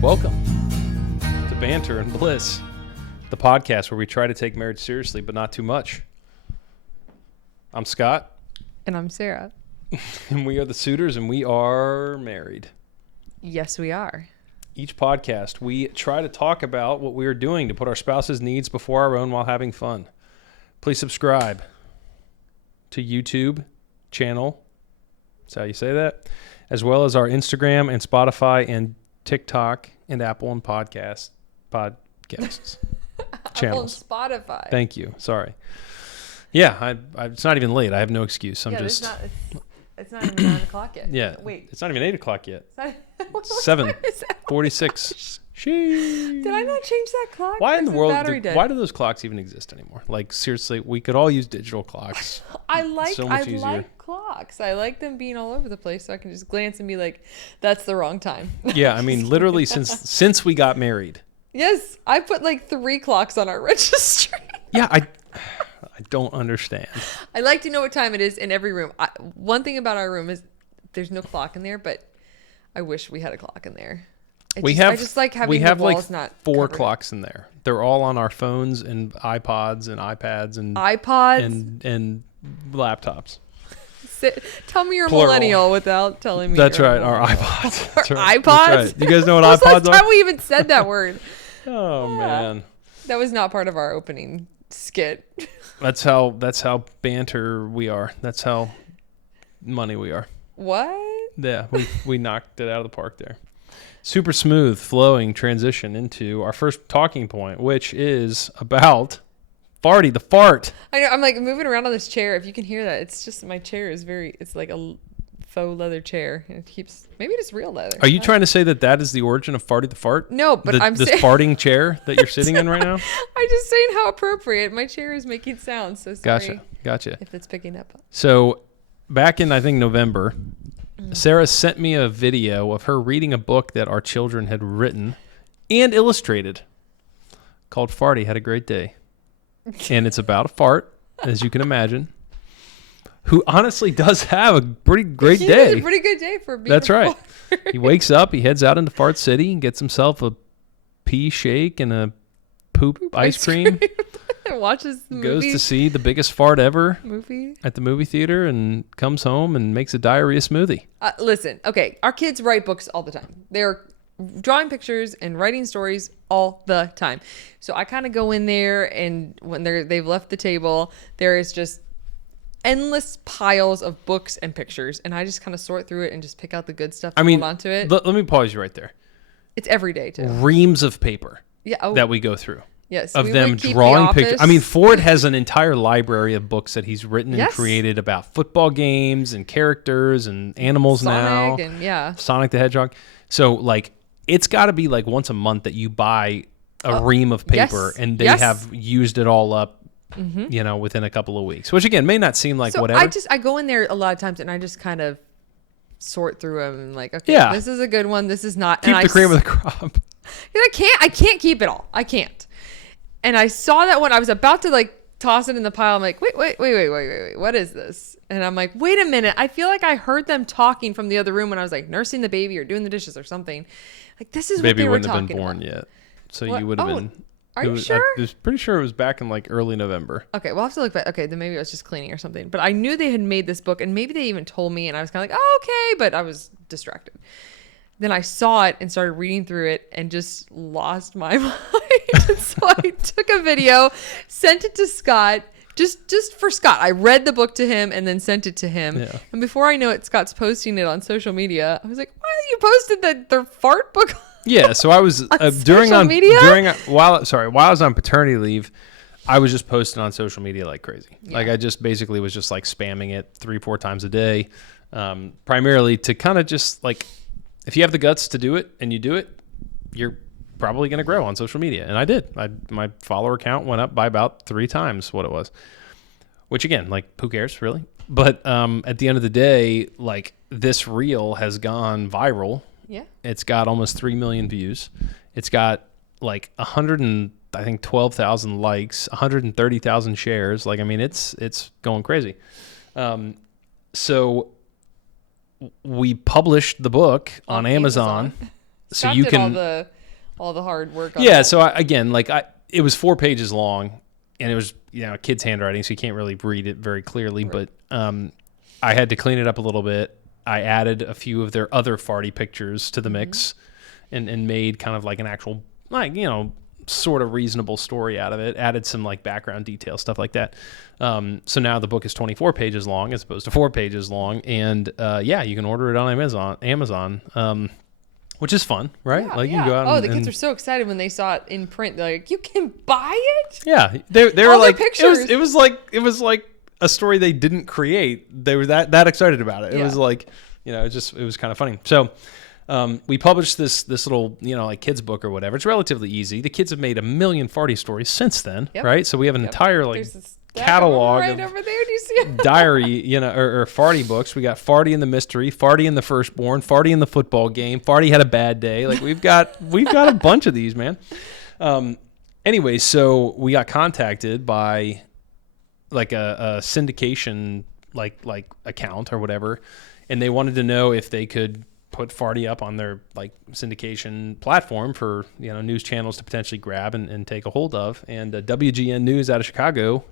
Welcome to Banter and Bliss, the podcast where we try to take marriage seriously, but not too much. I'm Scott. And I'm Sarah. And we are the suitors, and we are married. Yes, we are. Each podcast, we try to talk about what we are doing to put our spouse's needs before our own while having fun. Please subscribe to YouTube channel. That's how you say that. As well as our Instagram and Spotify and TikTok and Apple and podcasts channels. Apple and Spotify. Thank you. Sorry. Yeah, it's not even late. I have no excuse. It's not even 9 o'clock yet. Yeah. Wait. It's not even 8 o'clock yet. It's 7:46. Did I not change that clock? Why in the world? Why do those clocks even exist anymore? Like, seriously, we could all use digital clocks. I like easier. clocks. I like them being all over the place, so I can just glance and be like, "That's the wrong time." Yeah, I mean, literally since we got married. Yes, I put like 3 clocks on our registry. Yeah, I don't understand. I like to know what time it is in every room. One thing about our room is there's no clock in there, but I wish we had a clock in there. I just like having the walls not 4 covered. clocks in there. They're all on our phones and iPods and iPads and and laptops. Tell me you're a Plural. millennial without telling me. That's you're right. Our iPods. That's right. iPods. That's right. You guys know what iPods last are? time we even said that word. Oh man, that was not part of our opening skit. That's how banter we are. That's how money we are. What? Yeah, we knocked it out of the park there. Super smooth, flowing transition into our first talking point, which is about Farty the fart. I know. I'm like moving around on this chair. If you can hear that, it's just my chair is it's like a faux leather chair. And it keeps, maybe it's real leather. Are you trying to say that is the origin of Farty the fart? No, but I'm this farting chair that you're sitting in right now? I'm just saying how appropriate. My chair is making sounds. So sorry. Gotcha. If it's picking up. So back in, I think, November, Sarah sent me a video of her reading a book that our children had written and illustrated called Farty Had a Great Day. And it's about a fart, as you can imagine, who honestly does have a pretty great day. It's a pretty good day for being That's right. fart. He wakes up, he heads out into Fart City and gets himself a pea shake and a poop ice cream. Watches the Goes movie. to see the biggest fart ever Movie at the movie theater and comes home and makes a diarrhea smoothie. Listen, okay, our kids write books all the time. They're drawing pictures and writing stories all the time. So I kind of go in there, and when they've left the table, there is just endless piles of books and pictures, and I just kind of sort through it and just pick out the good stuff and hold on to it. Let me pause you right there. It's every day too. Reams of paper that we go through. Yes, of them drawing pictures. I mean, Ford has an entire library of books that he's written and created about football games and characters and animals now. Sonic the Hedgehog. So, like, it's got to be like once a month that you buy a ream of paper and they have used it all up, within a couple of weeks. Which, again, may not seem like whatever. I go in there a lot of times and I just kind of sort through them and like, okay, this is a good one. This is not. Keep the cream of the crop. I can't keep it all. I can't. And I saw that when I was about to like toss it in the pile. I'm like, wait. What is this? And I'm like, wait a minute. I feel like I heard them talking from the other room when I was like nursing the baby or doing the dishes or something. Like, this is what they were talking about. Baby wouldn't have been born yet. So you would have been. Are you sure? I was pretty sure it was back in like early November. Okay, we'll have to look back. Okay, then maybe I was just cleaning or something. But I knew they had made this book, and maybe they even told me, and I was kind of like, oh, okay, but I was distracted. Then I saw it and started reading through it and just lost my mind. So I took a video, sent it to Scott, just for Scott. I read the book to him and then sent it to him. Yeah. And before I know it, Scott's posting it on social media. I was like, why you posted the fart book? Yeah, so I was while I was on paternity leave, I was just posting on social media like crazy. Yeah. Like I just basically was just like spamming it 3-4 times a day, primarily to kind of just like, if you have the guts to do it and you do it, you're probably going to grow on social media. And I did. My follower count went up by about 3 times what it was, which again, like who cares really? But at the end of the day, like this reel has gone viral. Yeah. It's got almost 3 million views. It's got like 12,000 likes, 130,000 shares. Like, I mean, it's going crazy. So we published the book on Amazon. So Scott you did can all the hard work on yeah. that. So it was 4 pages long, and it was kid's handwriting, so you can't really read it very clearly. Right. But I had to clean it up a little bit. I added a few of their other farty pictures to the mix, and made kind of like an actual sort of reasonable story out of it. Added some like background detail, stuff like that. So now the book is 24 pages long as opposed to 4 pages long, and you can order it on Amazon. Which is fun, right? Yeah, like you can go out. The kids were so excited when they saw it in print. They're like, "You can buy it!" Yeah, they were All like, their pictures. it was like a story they didn't create. They were that excited about it. It was like, it was kind of funny. So we published this little like kids book or whatever. It's relatively easy. The kids have made a million farty stories since then, right? So we have an entire like catalog right of over there. Do you see it? diary, or farty books. We got Farty in the Mystery, Farty in the Firstborn, Farty in the Football Game, Farty Had a Bad Day. Like we've got a bunch of these, man. Anyway, so we got contacted by like a syndication like account or whatever, and they wanted to know if they could put Farty up on their like syndication platform for news channels to potentially grab and take a hold of. And WGN News out of Chicago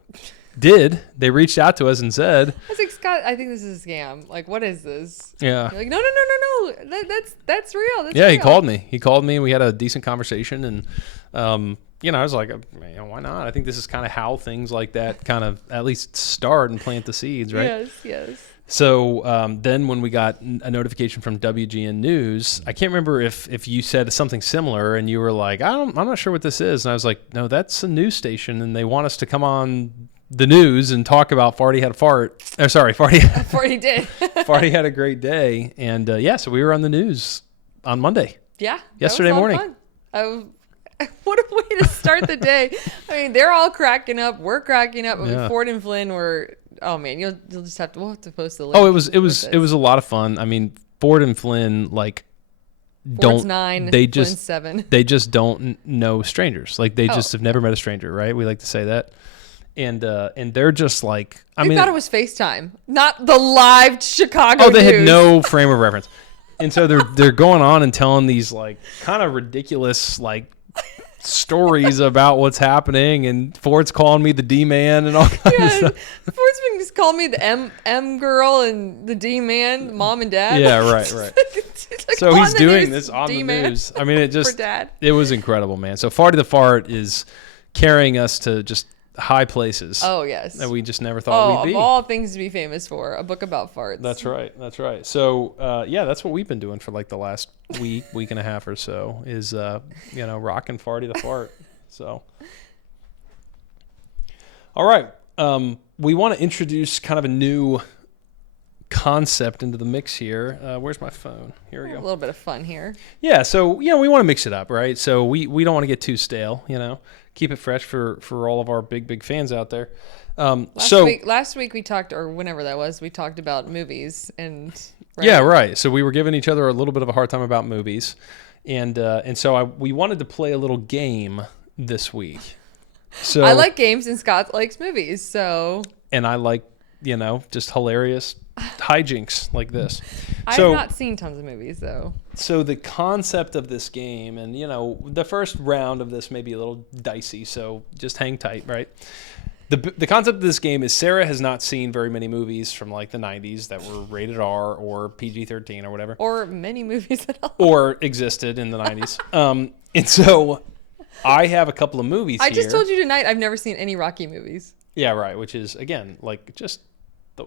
they reached out to us and said, I was like, Scott, I think this is a scam. Like, what is this? Yeah. You're like, no. That's real. That's yeah, real. He called me and we had a decent conversation, and I was like, why not? I think this is kind of how things like that kind of at least start and plant the seeds, right? Yes. So then when we got a notification from WGN News, I can't remember if you said something similar and you were like, I'm not sure what this is. And I was like, no, that's a news station and they want us to come on the news and talk about Farty had a fart. Oh, sorry, Farty. Farty did. Farty had a great day. And so we were on the news on Monday. Yeah. Yesterday morning. Fun. What a way to start the day. I mean, they're all cracking up. We're cracking up. I mean, Ford and Flynn were... Oh man, we'll have to post the link. Oh, it was a lot of fun. I mean, Ford and Flynn Ford's 9, they Flynn's just 7. They just don't know strangers. Like they just have never met a stranger, right? We like to say that. And they're just like I thought it was FaceTime, not the live Chicago. Oh, they news. had no frame of reference. And so they're going on and telling these like kind of ridiculous like stories about what's happening, and Ford's calling me the D man and all kinds of stuff. Ford's been just calling me the M girl and the D man, mom and dad. Yeah, right. Like so he's doing news, this on D-man. the news. I mean, it just For dad. It was incredible, man. So Farty the Fart is carrying us to just high places. Oh yes, that we just never thought we'd be. Of all things to be famous for, a book about farts. That's right. So that's what we've been doing for like the last week and a half or so is rocking Farty the Fart. So all right, we want to introduce kind of a new concept into the mix here. Where's my phone? Here we go. A little bit of fun here. Yeah, so we want to mix it up, right? So we don't want to get too stale, keep it fresh for all of our big fans out there. Last week we talked, or whenever that was, we talked about movies and yeah, right. So we were giving each other a little bit of a hard time about movies, and so we wanted to play a little game this week. So I like games and Scott likes movies, so and I like just hilarious hijinks like this. I have not seen tons of movies though. So the concept of this game, and the first round of this may be a little dicey, so just hang tight, right? The concept of this game is Sarah has not seen very many movies from like the 90s that were rated R or PG-13 or whatever. Or many movies at all. Or existed in the 90s. And so I have a couple of movies I here. just told you tonight I've never seen any Rocky movies. Yeah, right, which is, again, like just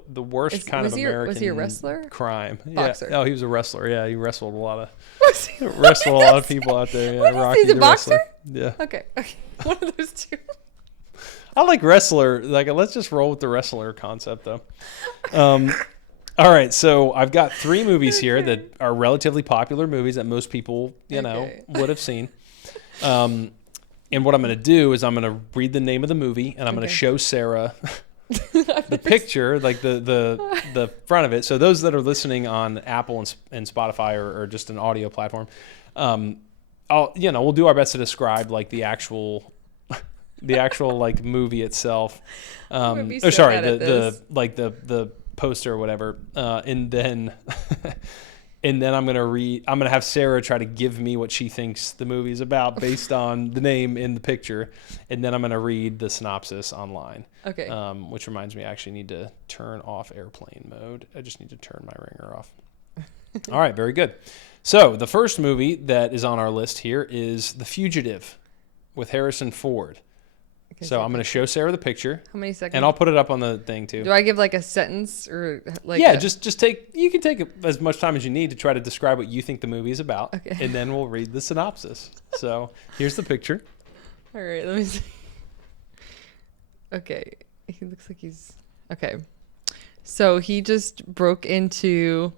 the worst kind of American was he a wrestler? Crime. Boxer. Yeah. Oh, he was a wrestler. Yeah, he wrestled a lot of wrestled a lot of people out there. Yeah, Rocky he's a the boxer? wrestler. Yeah. Okay. One of those two. I like wrestler. Like, let's just roll with the wrestler concept, though. All right, so I've got 3 movies here that are relatively popular movies that most people, would have seen. And what I'm going to do is I'm going to read the name of the movie, and I'm going to show Sarah the picture, like the front of it. So those that are listening on Apple and Spotify or just an audio platform, we'll do our best to describe like the actual like movie itself. The poster or whatever, and then and then I'm gonna have Sarah try to give me what she thinks the movie's about based on the name in the picture, and then I'm gonna read the synopsis online. Okay. Which reminds me, I actually need to turn off airplane mode. I just need to turn my ringer off. All right, very good. So the first movie that is on our list here is The Fugitive with Harrison Ford. Okay, So I'm going to show Sarah the picture. How many seconds? And I'll put it up on the thing too. Do I give like a sentence or like? Yeah, just you can take as much time as you need to try to describe what you think the movie is about, Okay. and then we'll read the synopsis. So here's the picture. All right, let me see. Okay, he looks like he's okay. So he just broke into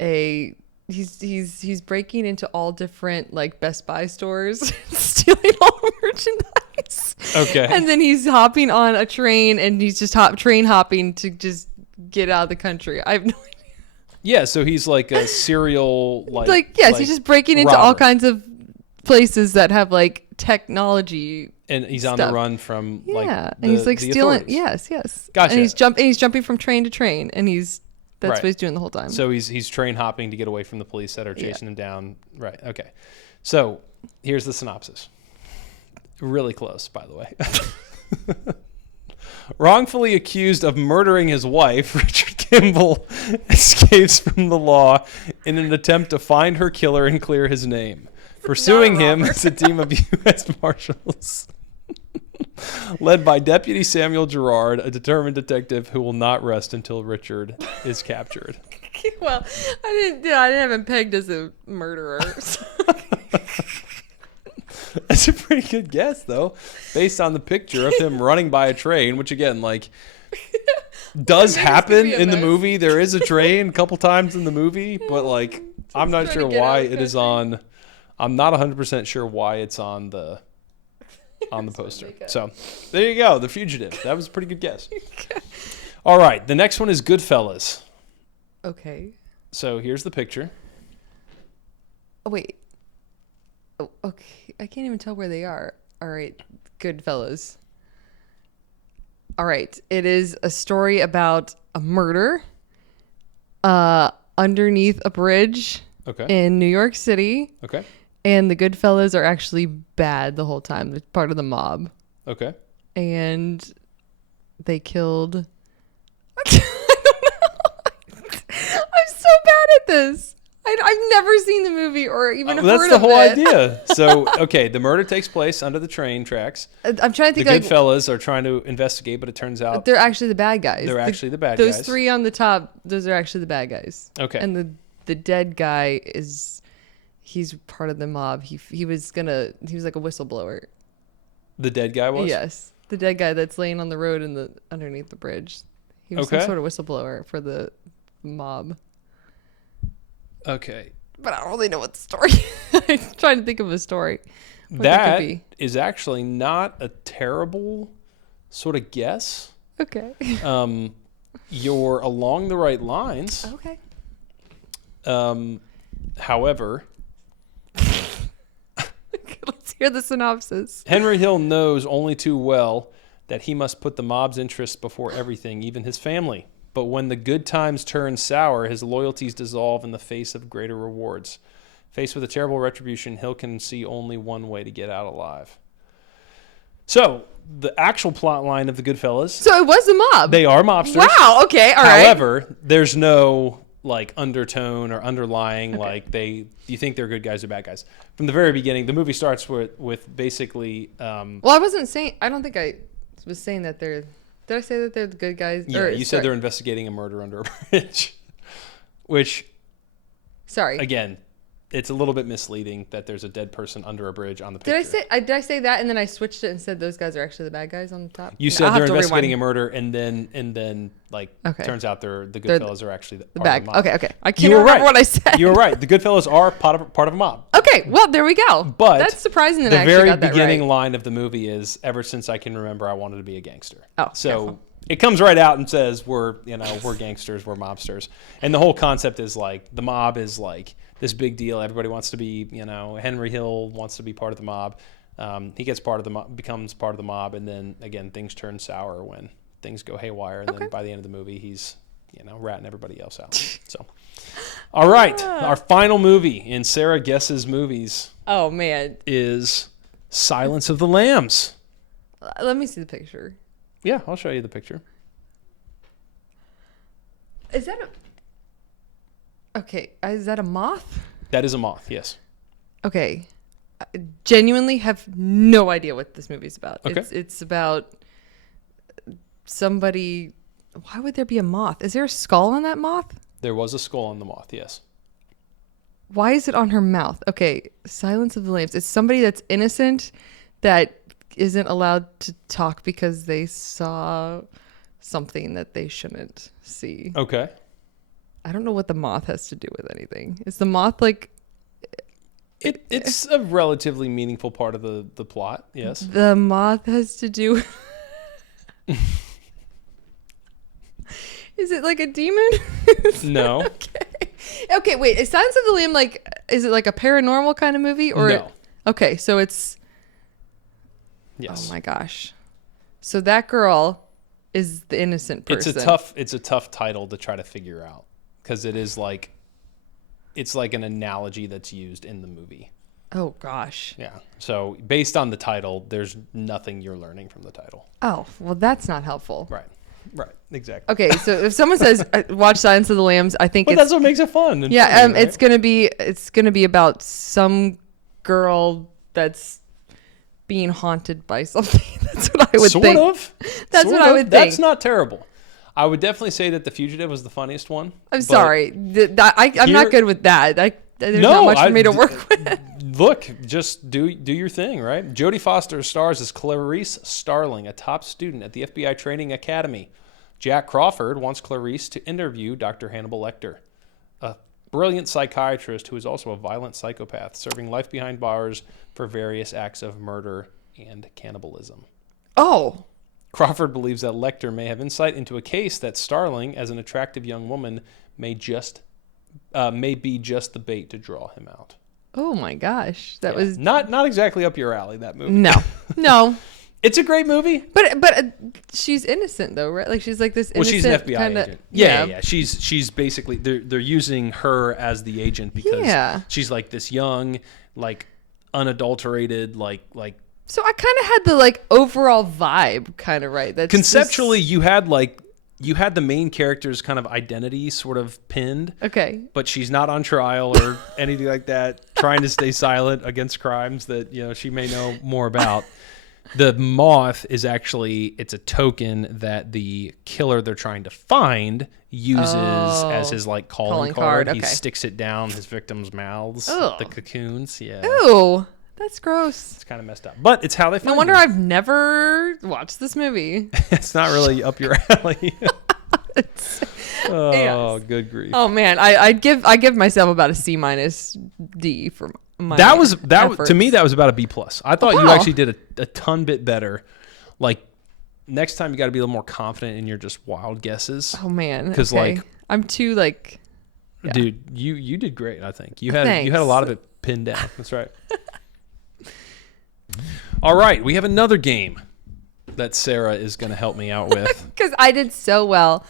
a. He's breaking into all different like Best Buy stores, stealing all the merchandise. Okay. And then he's hopping on a train, and he's just train hopping to just get out of the country. I have no idea. Yeah, so he's like a serial yes, he's just breaking into all robber. kinds of places that have like technology. And he's on stuff. the run from and he's like the stealing. authorities. Yes. Gotcha. And he's jumping from train to train, and that's what he's doing the whole time. So he's train hopping to get away from the police that are chasing him down. Right. Okay. So here's the synopsis. Really close, by the way. Wrongfully accused of murdering his wife, Richard Kimball escapes from the law in an attempt to find her killer and clear his name. Pursuing him is a team of U.S. Marshals led by Deputy Samuel Gerard, a determined detective who will not rest until Richard is captured. Well, I didn't have him pegged as a murderer. So. That's a pretty good guess, though, based on the picture of him running by a train, which again, like, does happen in the movie. There is a train a couple times in the movie, but like, I'm not sure why it is on. I'm not 100% sure why it's on the poster. So there you go, The Fugitive. That was a pretty good guess. All right, the next one is Goodfellas. Okay. So here's the picture. Oh, wait. Oh, okay. I can't even tell where they are. All right. Goodfellas. All right. It is a story about a murder underneath a bridge in New York City. Okay. And the Goodfellas are actually bad the whole time. They're part of the mob. Okay. And they killed... I don't know. I'm so bad at this. I've never seen the movie or even heard of it. That's the whole idea. So, okay, the murder takes place under the train tracks. I'm trying to think. The Goodfellas are trying to investigate, but it turns out they're actually the bad guys. They're actually the bad guys. Those three on the top, those are actually the bad guys. Okay. And the dead guy he's part of the mob. He was like a whistleblower. The dead guy was? Yes. The dead guy that's laying on the road underneath the bridge. He was some sort of whistleblower for the mob. Okay. But I don't really know what the story I'm trying to think of a story. That is actually not a terrible sort of guess. Okay. You're along the right lines. Okay. However, let's hear the synopsis. Henry Hill knows only too well that he must put the mob's interests before everything, even his family. But when the good times turn sour, his loyalties dissolve in the face of greater rewards. Faced with a terrible retribution, Hill can see only one way to get out alive. So, the actual plot line of the Goodfellas... So it was a mob. They are mobsters. Wow, okay, all right. However, there's no like undertone or underlying like you think they're good guys or bad guys. From the very beginning, the movie starts with basically... well, I wasn't saying... I don't think I was saying that they're... Did I say that they're the good guys? Yeah, you said they're investigating a murder under a bridge. Which... Sorry. Again, it's a little bit misleading that there's a dead person under a bridge on the picture. Did I say that and then I switched it and said those guys are actually the bad guys on the top? You said they're investigating a murder and then turns out the Goodfellas are actually the bad mob. Okay. I can't remember what I said. You were right. The Goodfellas are part of a mob. Okay, well, there we go. But that's surprising that the I actually very got that beginning right. line of the movie is, ever since I can remember, I wanted to be a gangster. Oh, so careful. It comes right out and says we're gangsters, we're mobsters. And the whole concept is like the mob is like this big deal. Everybody wants to be, Henry Hill wants to be part of the mob. He gets becomes part of the mob, and then again things turn sour when things go haywire. And then by the end of the movie, he's ratting everybody else out. So, All right. Our final movie in Sarah Guesses Movies Oh, man. is Silence of the Lambs. Let me see the picture. Yeah, I'll show you the picture. Is that a... Okay. Is that a moth? That is a moth, yes. Okay. I genuinely have no idea what this movie's about. Okay. It's about somebody... Why would there be a moth? Is there a skull on that moth? There was a skull on the moth, yes. Why is it on her mouth? Okay, Silence of the Lambs. It's somebody that's innocent that isn't allowed to talk because they saw something that they shouldn't see. Okay. I don't know what the moth has to do with anything. Is the moth like... It's a relatively meaningful part of the plot, yes. The moth has to do... Is it like a demon? No. Okay, wait. Is Silence of the Lamb like... Is it like a paranormal kind of movie? Or No. Okay, so it's... Yes. Oh my gosh. So that girl is the innocent person. It's a tough title to try to figure out because it is like... It's like an analogy that's used in the movie. Oh gosh. Yeah. So based on the title, there's nothing you're learning from the title. Oh, well that's not helpful. Right. Exactly. Okay, so if someone says watch Silence of the Lambs, I think But that's what makes it fun. And yeah, funny, right? it's gonna be about some girl that's being haunted by something. That's what I would think. Sort of. That's what I would think. That's not terrible. I would definitely say that The Fugitive was the funniest one. I'm sorry. I'm not good with that. There's not much for me to work with. Look, just do your thing, right? Jodie Foster stars as Clarice Starling, a top student at the FBI Training Academy. Jack Crawford wants Clarice to interview Dr. Hannibal Lecter, a brilliant psychiatrist who is also a violent psychopath, serving life behind bars for various acts of murder and cannibalism. Oh. Crawford believes that Lecter may have insight into a case that Starling, as an attractive young woman, may be just the bait to draw him out. Oh my gosh, that was not exactly up your alley. That movie. No. It's a great movie, but she's innocent though, right? Like she's like this innocent. Well, she's an FBI agent. Yeah. She's basically they're using her as the agent because she's like this young, like unadulterated, like. So I kind of had the like overall vibe kind of right. That's conceptually you had the main character's kind of identity sort of pinned. Okay. But she's not on trial or anything like that, trying to stay silent against crimes that, she may know more about. The moth is it's a token that the killer they're trying to find uses as his like calling card. Okay. He sticks it down his victims' mouths, Ugh. the cocoons. Yeah. Ew. That's gross. It's kind of messed up. But it's how they find No wonder them. I've never watched this movie. It's not really up your alley. Yes. Good grief. Oh man, I give myself about a C-D for my efforts. To me that was about a B+. I thought you actually did a ton bit better. Like next time you got to be a little more confident in your just wild guesses. Oh man. Because I'm too like dude, you did great, I think. You had a lot of it pinned down. That's right. All right, we have another game that Sarah is going to help me out with. Because I did so well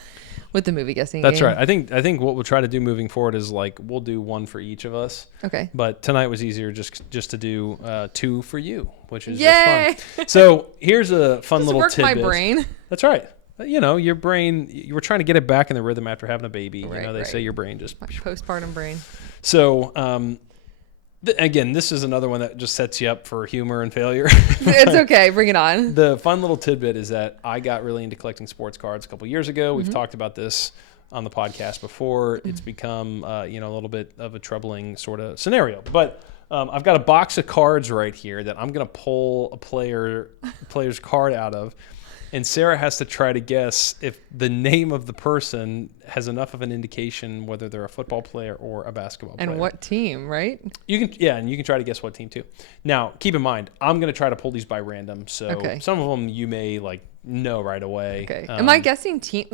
with the movie guessing That's game. right. I think what we'll try to do moving forward is like we'll do one for each of us. Okay. But tonight was easier just to do two for you, which is Yay! just fun. So here's a fun little work tidbit. my brain. That's right. Your brain, you were trying to get it back in the rhythm after having a baby. Right, they say your brain just... My postpartum brain. So, again, this is another one that just sets you up for humor and failure. It's okay. Bring it on. The fun little tidbit is that I got really into collecting sports cards a couple years ago. We've talked about this on the podcast before. It's become, a little bit of a troubling sort of scenario. But I've got a box of cards right here that I'm going to pull a player's card out of. And Sarah has to try to guess if the name of the person has enough of an indication whether they're a football player or a basketball player. And what team, right? You can try to guess what team too. Now, keep in mind, I'm going to try to pull these by random, so some of them you may know right away. Okay. Am I guessing team?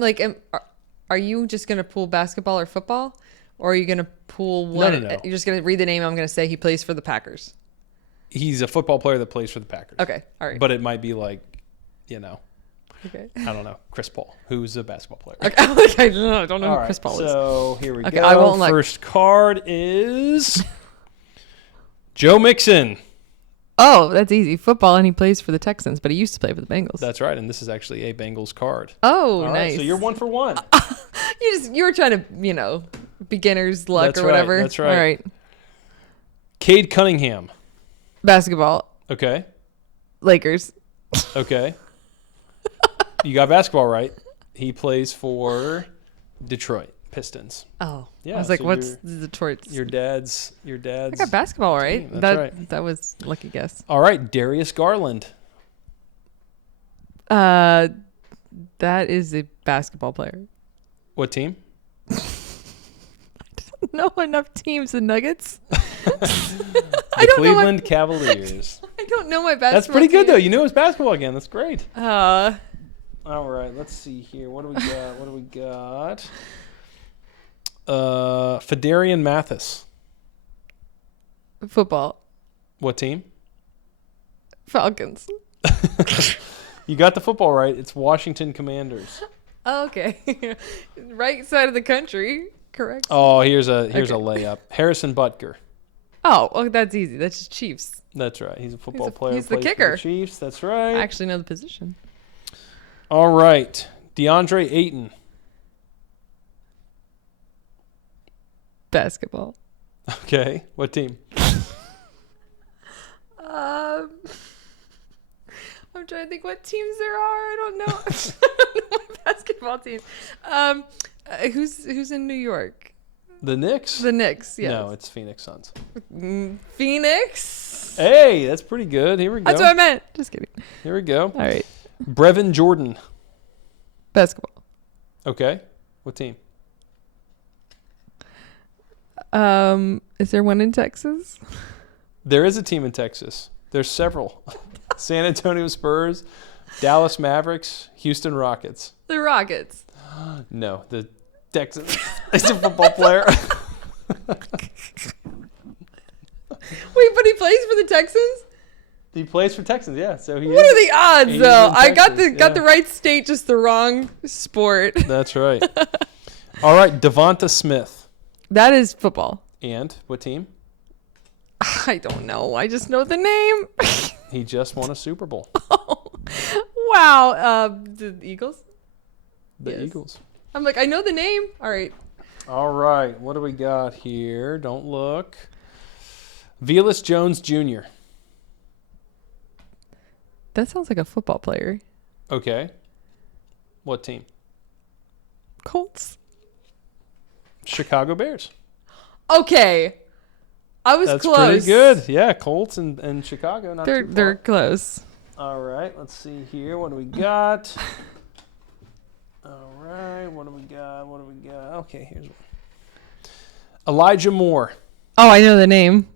Are you just going to pull basketball or football, or are you going to pull one? No. You're just going to read the name. I'm going to say he plays for the Packers. He's a football player that plays for the Packers. Okay. All right. But it might be Okay. I don't know. Chris Paul, who's a basketball player. Okay. I don't know All who right, Chris Paul is. So here we Okay, go. I won't look. First card is Joe Mixon. Oh, that's easy. Football, and he plays for the Texans, but he used to play for the Bengals. That's right, and this is actually a Bengals card. Oh, All nice. right, so you're 1 for 1. You were trying to, beginner's luck That's or whatever. Right, that's right. All right. Cade Cunningham. Basketball. Okay. Lakers. Okay. You got basketball right. He plays for Detroit Pistons. Oh. Yeah, I was like, so what's Detroit's? Your dad's. I got basketball right. Team. That's right. That was a lucky guess. All right, Darius Garland. That is a basketball player. What team? I don't know enough teams. The Nuggets. The Cleveland Cavaliers. I don't know my basketball. That's pretty good team. though. You knew it was basketball again. That's great. Uh, All right, let's see here. What do we got? Fedarian Mathis. Football. What team? Falcons. You got the football right. It's Washington Commanders. Oh, okay. Right side of the country. Correct. Oh, here's a layup. Harrison Butker. Oh, well, that's easy. That's just Chiefs. That's right. He's a football player. He's the plays for kicker. Chiefs. That's right. I actually know the position. All right. DeAndre Ayton. Basketball. Okay. What team? I'm trying to think what teams there are. I don't know. I don't know my basketball teams. Who's in New York? The Knicks? The Knicks, yes. No, it's Phoenix Suns. Phoenix? Hey, that's pretty good. Here we go. That's what I meant. Just kidding. Here we go. All right. Brevin Jordan. Basketball. Okay. What team? Is there one in Texas? There is a team in Texas. There's several. San Antonio Spurs, Dallas Mavericks, Houston Rockets. The Rockets. No, the Texans. He's a football player. Wait, but he plays for the Texans? He plays for Texans, yeah. So he. What are the odds, he's though? in I got Texas, the right state, just the wrong sport. That's right. All right, Devonta Smith. That is football. And what team? I don't know. I just know the name. He just won a Super Bowl. Oh, wow. The Eagles? The Yes. Eagles. I'm like, I know the name. All right. All right, what do we got here? Don't look. Velus Jones Jr. That sounds like a football player. Okay. What team? Colts. Chicago Bears. Okay. I was That's close. pretty good. Yeah, Colts and Chicago. Not too far. They're close. All right, let's see here. What do we got? All right, what do we got? Okay, here's one. Elijah Moore. Oh, I know the name.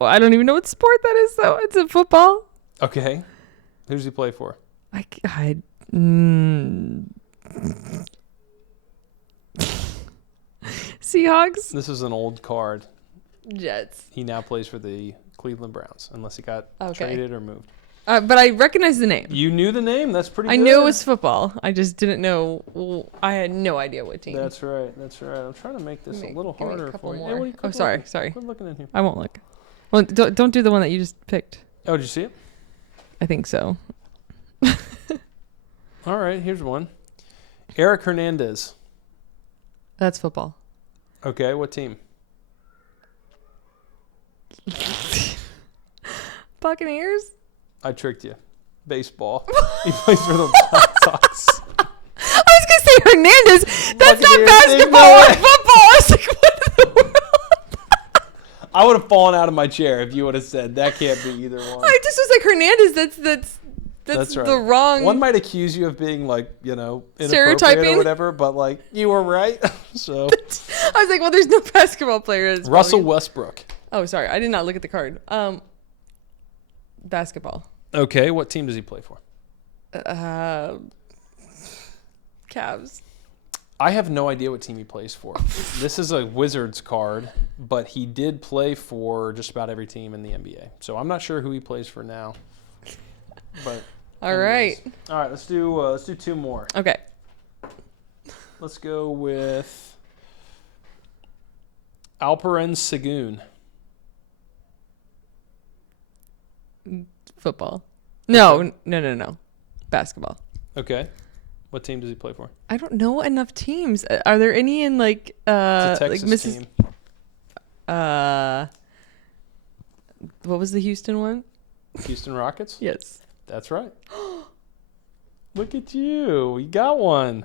I don't even know what sport that is, though. It's a football. Okay. Who does he play for? Seahawks? This is an old card. Jets. He now plays for the Cleveland Browns, unless he got Okay. traded or moved. But I recognize the name. You knew the name? That's pretty I good. knew it was football. I just didn't know. I had no idea what team. That's right. I'm trying to make this a little Give me a harder couple for you. more. Hey, Oh, quit sorry. looking. Sorry. Quit looking in here. I won't look. Well, don't do the one that you just picked. Oh, did you see it? I think so. All right, here's one. Eric Hernandez. That's football. Okay, what team? Buccaneers? I tricked you. Baseball. He plays for the Black Sox. I was going to say Hernandez. That's not Buccaneers. basketball No or way. football. I was like, what in the world? I would have fallen out of my chair if you would have said that can't be either one. I just was like, Hernandez, that's right. the wrong. One might accuse you of being like, inappropriate Stereotyping. or whatever, but like you were right. So I was like, well, there's no basketball player. That's Russell probably- Westbrook. Oh, sorry. I did not look at the card. Basketball. Okay, what team does he play for? Cavs. I have no idea what team he plays for. This is a Wizards card, but he did play for just about every team in the NBA. So I'm not sure who he plays for now. But All right. All right, let's do 2 more. Okay. Let's go with Alperen Sengun. Football. No. Basketball. Okay. What team does he play for? I don't know enough teams. Are there any in like It's a Texas team. What was the Houston one? Houston Rockets? Yes. That's right. Look at you. You got one.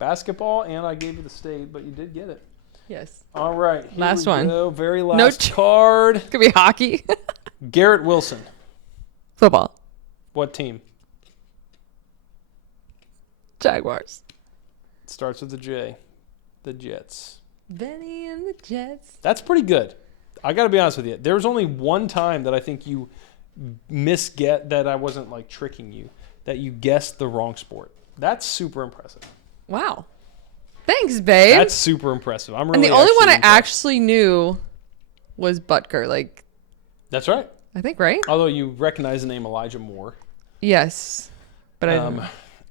Basketball, and I gave you the state, but you did get it. Yes. All right. Here Last we one. Go. Very last card. Could be hockey. Garrett Wilson. Football. What team? Jaguars. It starts with the J. The Jets. Benny and the Jets. That's pretty good. I got to be honest with you. There was only one time that I think you that I wasn't like tricking you, that you guessed the wrong sport. That's super impressive. Wow. Thanks, babe. That's super impressive. I'm really and the only one I impressed. actually knew was Butker. Like, that's right. I think, right? Although you recognize the name Elijah Moore. Yes. But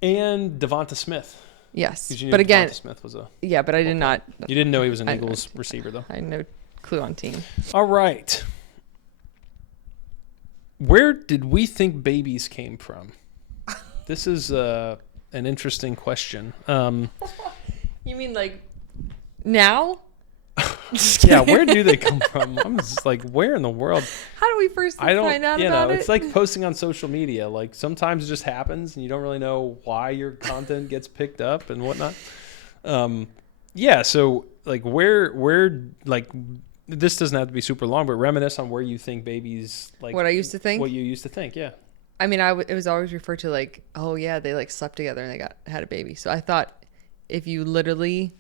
and Devonta Smith. Yes. You knew but again, Devonta Smith was a. Yeah, but I did not. You didn't know he was an Eagles receiver, though. I had no clue on team. All right. Where did we think babies came from? This is an interesting question. You mean like now? Yeah, where do they come from? I'm just like, where in the world? How do we first find out about it? It's like posting on social media. Like sometimes it just happens and you don't really know why your content gets picked up and whatnot. Yeah, so like where like this doesn't have to be super long, but reminisce on where you think babies like what I used to think. What you used to think, yeah. I mean, it was always referred to like, oh yeah, they like slept together and they had a baby. So I thought if you literally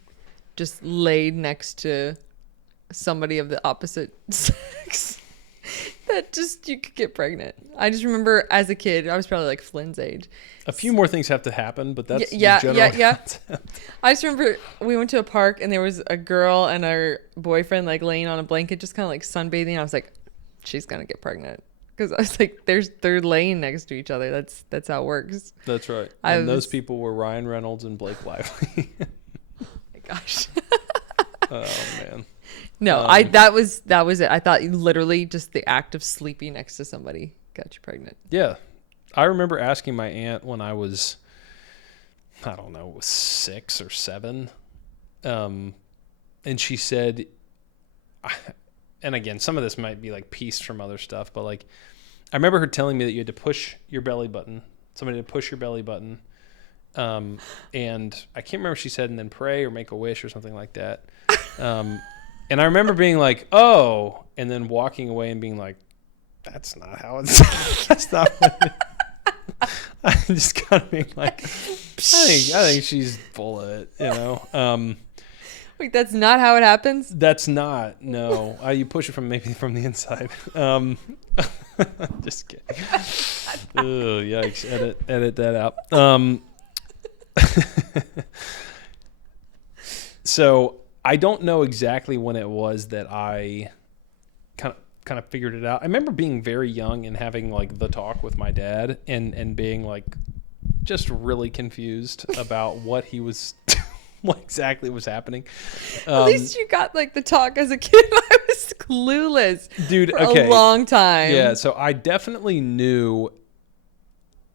just laid next to somebody of the opposite sex, that just you could get pregnant. I just remember as a kid, I was probably like Flynn's age. A few more things have to happen, but that's yeah. concept. I just remember we went to a park and there was a girl and her boyfriend like laying on a blanket, just kind of like sunbathing. I was like, she's gonna get pregnant. Because I was like, they're laying next to each other. That's how it works. That's right. And those people were Ryan Reynolds and Blake Lively. Oh my gosh. Oh man. No, that was it. I thought literally just the act of sleeping next to somebody got you pregnant. Yeah. I remember asking my aunt when I was, I don't know, 6 or 7. And she said, and again, some of this might be like pieced from other stuff, but like I remember her telling me that you had to push your belly button, somebody to push your belly button. And I can't remember if she said, and then pray or make a wish or something like that. And I remember being like, oh, and then walking away and being like, that's not how it's, that's not what it is. I just kind of being like, I think she's full of it, you know? Wait, that's not how it happens? That's not, no. You push it from the inside. Just kidding. Oh, yikes. Edit that out. So I don't know exactly when it was that I kind of figured it out. I remember being very young and having like the talk with my dad and being like just really confused about what he was what exactly was happening. At least you got like the talk as a kid. I was clueless, dude, for a long time. Yeah, so I definitely knew,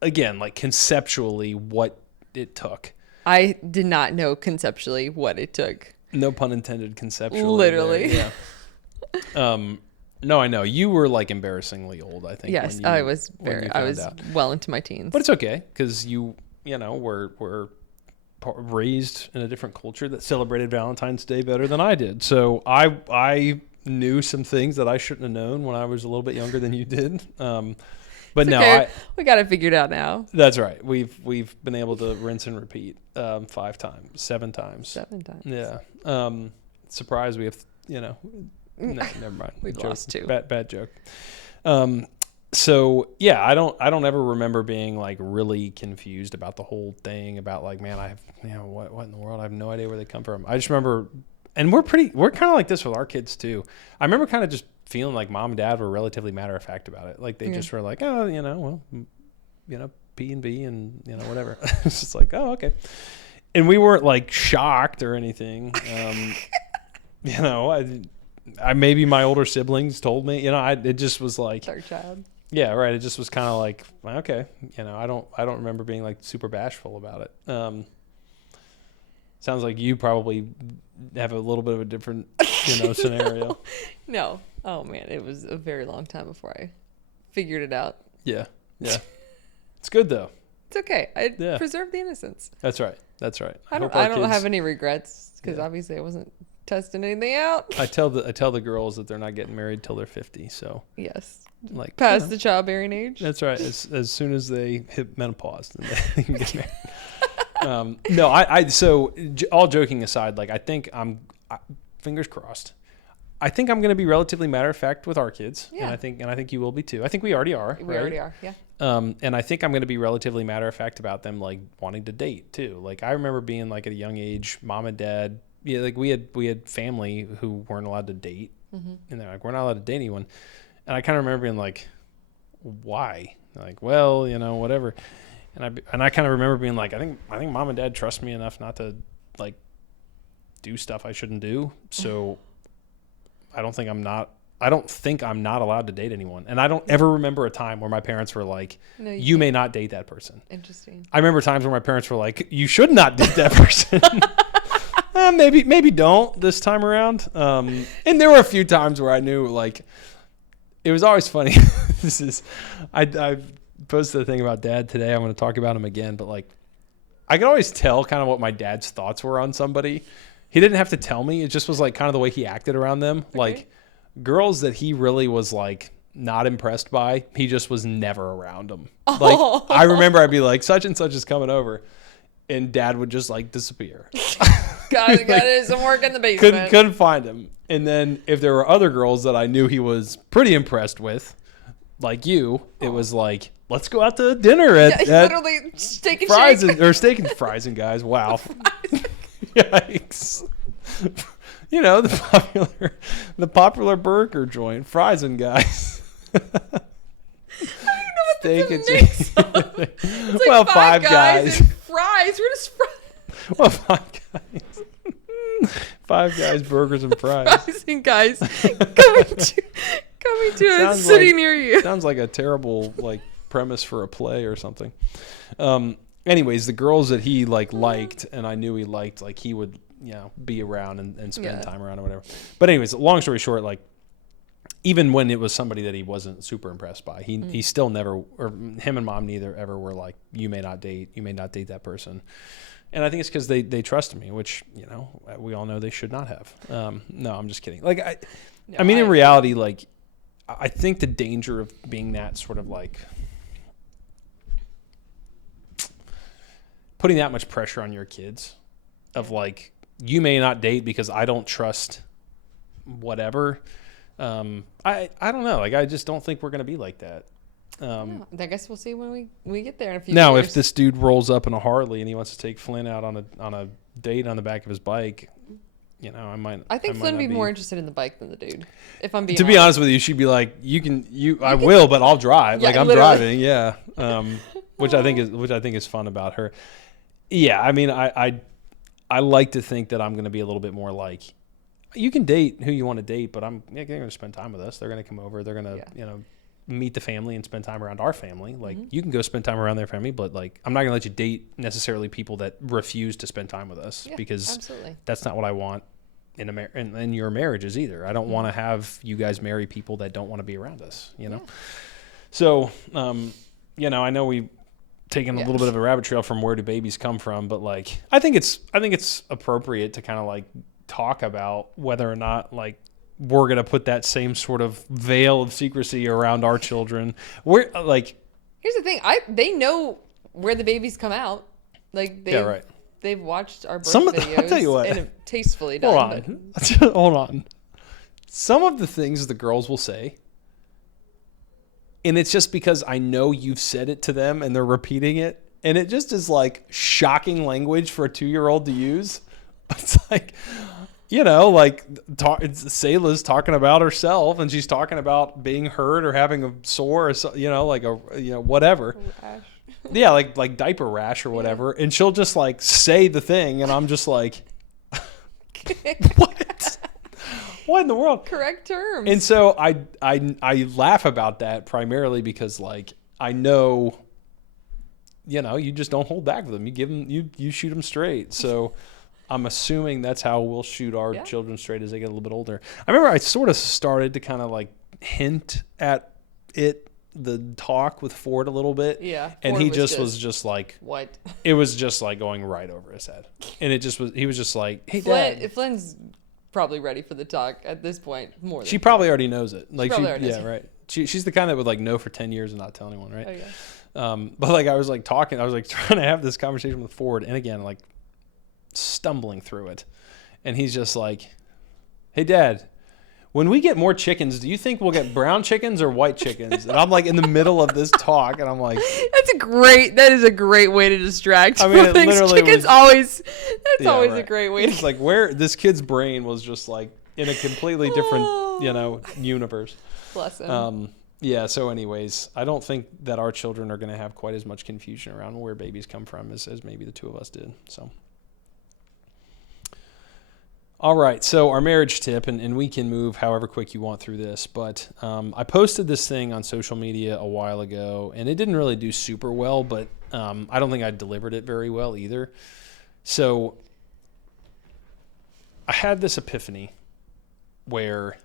again, like conceptually what it took. I did not know conceptually what it took. No pun intended, conceptually. Literally. There, yeah. No, I know you were like embarrassingly old. I think. Yes, I was well into my teens. But it's okay because you know were raised in a different culture that celebrated Valentine's Day better than I did. So I knew some things that I shouldn't have known when I was a little bit younger than you did. But no, okay. We got it figured out now. That's right. We've been able to rinse and repeat 5 times, 7 times. 7 times. Yeah. Surprised we have, no, never mind. We've lost 2. Bad joke. So yeah, I don't ever remember being like really confused about the whole thing about like, man, I have, what in the world? I have no idea where they come from. I just remember, and we're kind of like this with our kids too. I remember kind of just feeling like mom and dad were relatively matter of fact about it. Like they just were like, oh, well, P&B and, you know, whatever. It's just like, oh, okay. And we weren't like shocked or anything. You know, I maybe my older siblings told me, you know, it just was like, Third child. yeah, right. It just was kind of like, okay, you know, I don't remember being like super bashful about it. Sounds like you probably have a little bit of a different, you know, scenario. No. Oh man, it was a very long time before I figured it out. Yeah. It's good though. It's okay. I preserved the innocence. That's right. I don't have any regrets because obviously I wasn't testing anything out. I tell the girls that they're not getting married till they're 50. So yes, like past the childbearing age. That's right. As soon as they hit menopause, then they can get married. No, so all joking aside, like I think fingers crossed. I think I'm going to be relatively matter of fact with our kids, and I think you will be too. I think we already are. We already are, yeah. And I think I'm going to be relatively matter of fact about them like wanting to date too. Like I remember being like at a young age, mom and dad, like we had family who weren't allowed to date, and they're like, we're not allowed to date anyone. And I kind of remember being like, why? Like, well, you know, whatever. And I kind of remember being like, I think mom and dad trust me enough not to like do stuff I shouldn't do. So I don't think I'm not allowed to date anyone. And I don't ever remember a time where my parents were like, no, you may not date that person. Interesting. I remember times where my parents were like, you should not date that person. Maybe don't this time around. And there were a few times where I knew like, it was always funny. I posted a thing about dad today. I'm going to talk about him again, but like, I could always tell kind of what my dad's thoughts were on somebody. He didn't have to tell me. It just was like kind of the way he acted around them. Okay. Like girls that he really was like not impressed by, he just was never around them. Like I remember I'd be like, such and such is coming over, and dad would just like disappear. Got to do some work in the basement. Couldn't find him. And then if there were other girls that I knew he was pretty impressed with, like you, it was like, let's go out to dinner at literally steak and fries shake. Or steak and fries and guys. Wow. Yikes. You know, the popular burger joint, Fries and Guys. I don't know what steak and shake. Like well, Five Guys. And fries. We're just fries. Well, Five Guys. Five Guys burgers and fries. Fries and Guys coming to a city near you. Sounds like a terrible like premise for a play or something. Anyways, the girls that he liked and I knew he liked, like he would, you know, be around and spend time around or whatever. But anyways, long story short, like even when it was somebody that he wasn't super impressed by, he still never, or him and mom neither ever were like, you may not date that person. And I think it's because they trust me, which, you know, we all know they should not have. No, I'm just kidding. Like I mean, in reality, like I think the danger of being that sort of like putting that much pressure on your kids of like, you may not date because I don't trust whatever. I don't know. Like, I just don't think we're going to be like that. I guess we'll see when we get there in a few now, years. if this dude rolls up in a Harley and he wants to take Flynn out on a date on the back of his bike, you know, I think Flynn would be more interested in the bike than the dude. If I'm being to be honest with you, she'd be like, I will, but I'll drive. Yeah, like I'm literally. driving. Yeah. Which I think is fun about her. Yeah. I mean, I like to think that I'm going to be a little bit more like, you can date who you want to date, but they're going to spend time with us. They're going to come over. They're going to, you know, meet the family and spend time around our family. Like you can go spend time around their family, but like, I'm not going to let you date necessarily people that refuse to spend time with us because absolutely. That's not what I want in your marriages either. I don't want to have you guys marry people that don't want to be around us, you know? So, you know, I know we taken a little bit of a rabbit trail from where do babies come from, but like, I think it's appropriate to kind of like talk about whether or not like we're going to put that same sort of veil of secrecy around our children. We're like, here's the thing. They know where the babies come out. Like they've watched our birth videos. I'll tell you what, and tastefully done. Hold on. Some of the things the girls will say, and it's just because I know you've said it to them and they're repeating it. And it just is like shocking language for a 2-year-old to use. It's like, you know, like Sayla's talking about herself and she's talking about being hurt or having a sore or so, you know, like whatever. Yeah, like diaper rash or whatever. And she'll just like say the thing. And I'm just like, what? What in the world? Correct terms. And so I laugh about that primarily because like I know, you just don't hold back with them. You give them, you shoot them straight. So I'm assuming that's how we'll shoot our children straight as they get a little bit older. I remember I sort of started to kind of like hint at the talk with Ford a little bit. Yeah. And he was just like, what? It was just like going right over his head. And he was just like, hey, Dad. Flynn's probably ready for the talk at this point more than She probably already knows it. Like she already knows it. Right. She's the kind that would like know for 10 years and not tell anyone, right? Oh, yeah. But like I was like talking, I was like trying to have this conversation with Ford, and again like stumbling through it, and he's just like, "Hey, Dad, when we get more chickens, do you think we'll get brown chickens or white chickens?" And I'm like in the middle of this talk, and I'm like, that is a great way to distract. I mean, it things. literally Chickens was, always. That's yeah, always right. a great way. It's like where this kid's brain was just like in a completely different, universe. Bless him. Yeah, so anyways, I don't think that our children are going to have quite as much confusion around where babies come from as maybe the two of us did. So, all right, so our marriage tip, and we can move however quick you want through this, but I posted this thing on social media a while ago, and it didn't really do super well, but I don't think I delivered it very well either. So I had this epiphany where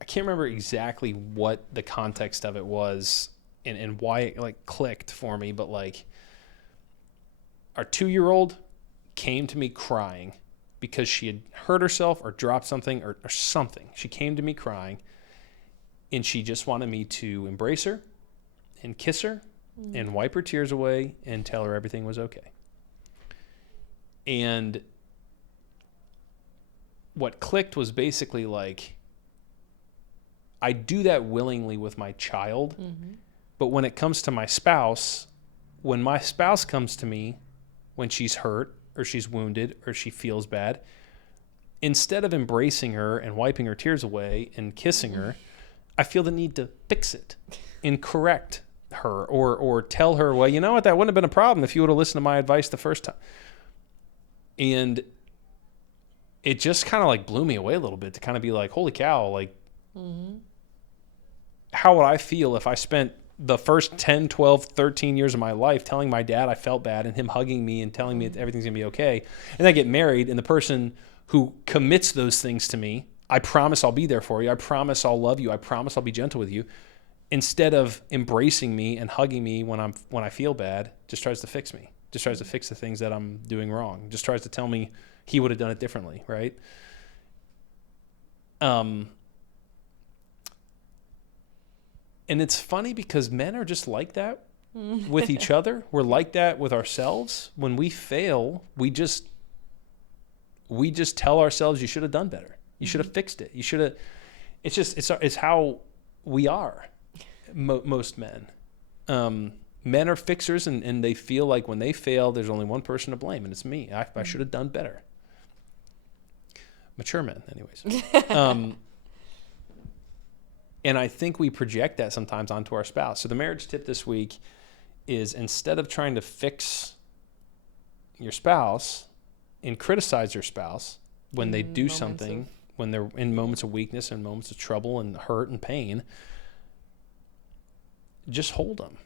I can't remember exactly what the context of it was and why it like clicked for me, but like our 2-year-old came to me crying because she had hurt herself or dropped something or something. She came to me crying, and she just wanted me to embrace her and kiss her and wipe her tears away and tell her everything was okay. And what clicked was basically like, I do that willingly with my child, but when it comes to my spouse, when my spouse comes to me when she's hurt or she's wounded or she feels bad, instead of embracing her and wiping her tears away and kissing her, I feel the need to fix it and correct her or tell her, well, you know what, that wouldn't have been a problem if you would have listened to my advice the first time. And it just kind of like blew me away a little bit to kind of be like, holy cow, like, how would I feel if I spent the first 10, 12, 13 years of my life telling my dad I felt bad and him hugging me and telling me that everything's going to be okay. And I get married, and the person who commits those things to me, I promise I'll be there for you. I promise I'll love you. I promise I'll be gentle with you. Instead of embracing me and hugging me when I feel bad, just tries to fix me. Just tries to fix the things that I'm doing wrong. Just tries to tell me he would have done it differently, right? And it's funny because men are just like that with each other. We're like that with ourselves. When we fail, we just tell ourselves, you should have done better. You should have fixed it. You should have. It's how we are. Most men. Men are fixers, and they feel like when they fail, there's only one person to blame, and it's me. I should have done better. Mature men, anyways. And I think we project that sometimes onto our spouse. So the marriage tip this week is, instead of trying to fix your spouse and criticize your spouse when they do something, when they're in moments of weakness and moments of trouble and hurt and pain, just hold them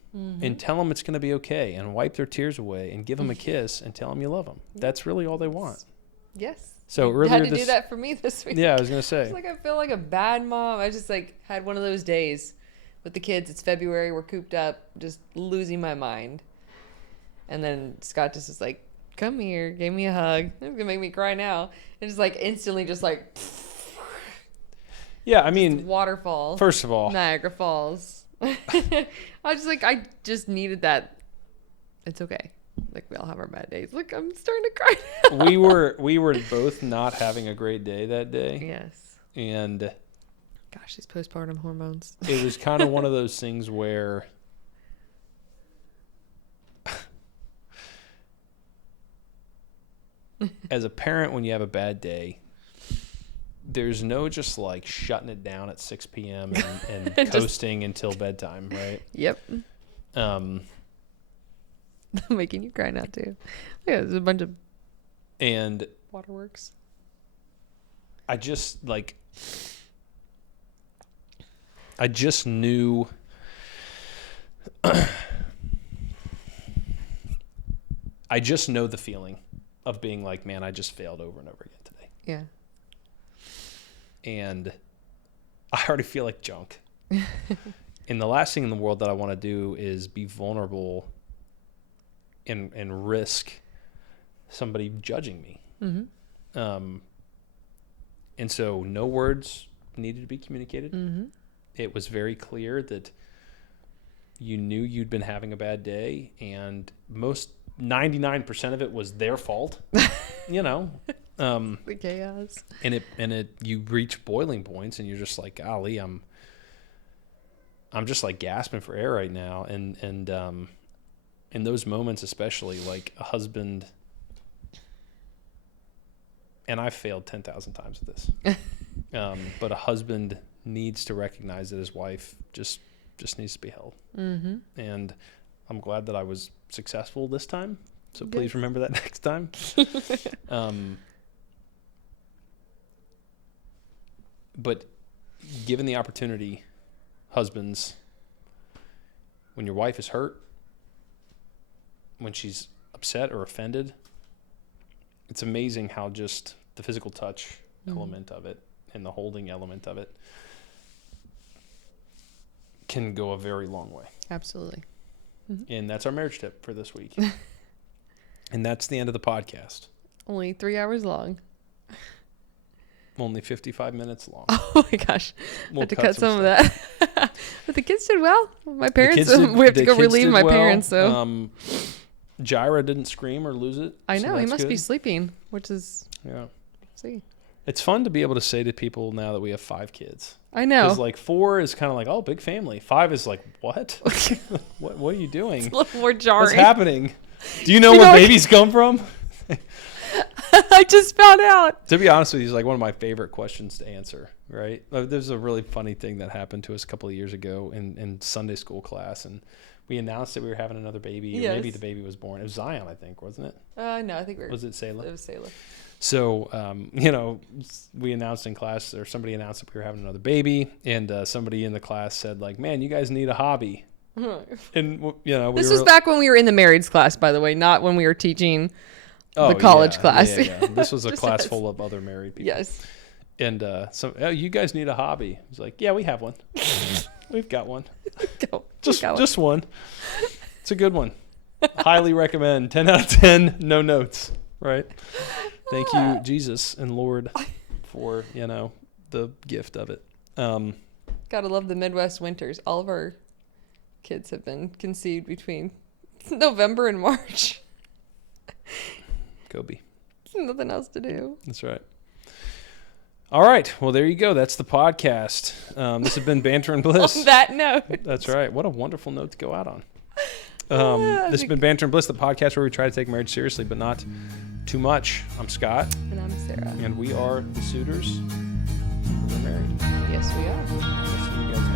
and tell them it's going to be okay, and wipe their tears away and give them a kiss and tell them you love them. That's really all they want. Yes. So earlier had to do that for me this week. Yeah, I was going to say. It's like I feel like a bad mom. I just like had one of those days with the kids. It's February. We're cooped up, just losing my mind. And then Scott just is like, come here, gave me a hug. It's going to make me cry now. And just like instantly just like. Yeah, I mean. Waterfall. First of all. Niagara Falls. I just needed that. It's okay. Like, we all have our bad days. Look, I'm starting to cry now. we were both not having a great day that day. Yes. And gosh, these postpartum hormones. It was kind of one of those things where as a parent, when you have a bad day, there's no just like shutting it down at 6 p.m. and coasting until bedtime, right? Yep. I'm making you cry now too. Yeah, there's a bunch of and waterworks. I just knew I just know the feeling of being like, man, I just failed over and over again today. Yeah. And I already feel like junk. And the last thing in the world that I want to do is be vulnerable and risk somebody judging me. Mm-hmm. And so no words needed to be communicated. Mm-hmm. It was very clear that you knew you'd been having a bad day, and 99% of it was their fault. The chaos. And you reach boiling points, and you're just like, golly, I'm just like gasping for air right now. And in those moments, especially, like a husband, and I've failed 10,000 times at this, but a husband needs to recognize that his wife just needs to be held. Mm-hmm. And I'm glad that I was successful this time. So please remember that next time. But given the opportunity, husbands, when your wife is hurt, when she's upset or offended, it's amazing how just the physical touch element of it and the holding element of it can go a very long way. Absolutely. Mm-hmm. And that's our marriage tip for this week. And that's the end of the podcast. Only 3 hours long. Only 55 minutes long. Oh my gosh. I had to cut some of stuff. that. But the kids did well. My parents, we have to go relieve my parents. So Jaira didn't scream or lose it. I so know. He that's must be good. sleeping, which is, Yeah. see. It's fun to be able to say to people now that we have 5 kids. I know. Because like 4 is kind of like, oh, big family. 5 is like, what? What are you doing? It's a little more jarring. What's happening? Do you know where babies come from? I just found out. To be honest with you, it's like one of my favorite questions to answer, right? There's a really funny thing that happened to us a couple of years ago in Sunday school class, and we announced that we were having another baby, Yes. or maybe the baby was born. It was Zion, I think, wasn't it? No, I think Was it Selah? It was Selah. So, we announced in class, or somebody announced that we were having another baby, and somebody in the class said, like, man, you guys need a hobby. And, This was back when we were in the marrieds class, by the way, not when we were teaching the college class. Yeah. This was a Just class as- full of other married people. Yes. And you guys need a hobby. I was like, yeah, we have one. We've got one. Just one. It's a good one. Highly recommend. 10 out of 10. No notes. Right. Thank you, Jesus and Lord, for the gift of it. Gotta love the Midwest winters. All of our kids have been conceived between November and March. Kobe. Nothing else to do. That's right. All right. Well, there you go. That's the podcast. This has been Banter and Bliss. On that note. That's right. What a wonderful note to go out on. This has been Banter and Bliss, the podcast where we try to take marriage seriously, but not too much. I'm Scott. And I'm Sarah. And we are the suitors. We're married. Yes, we are. We'll see you guys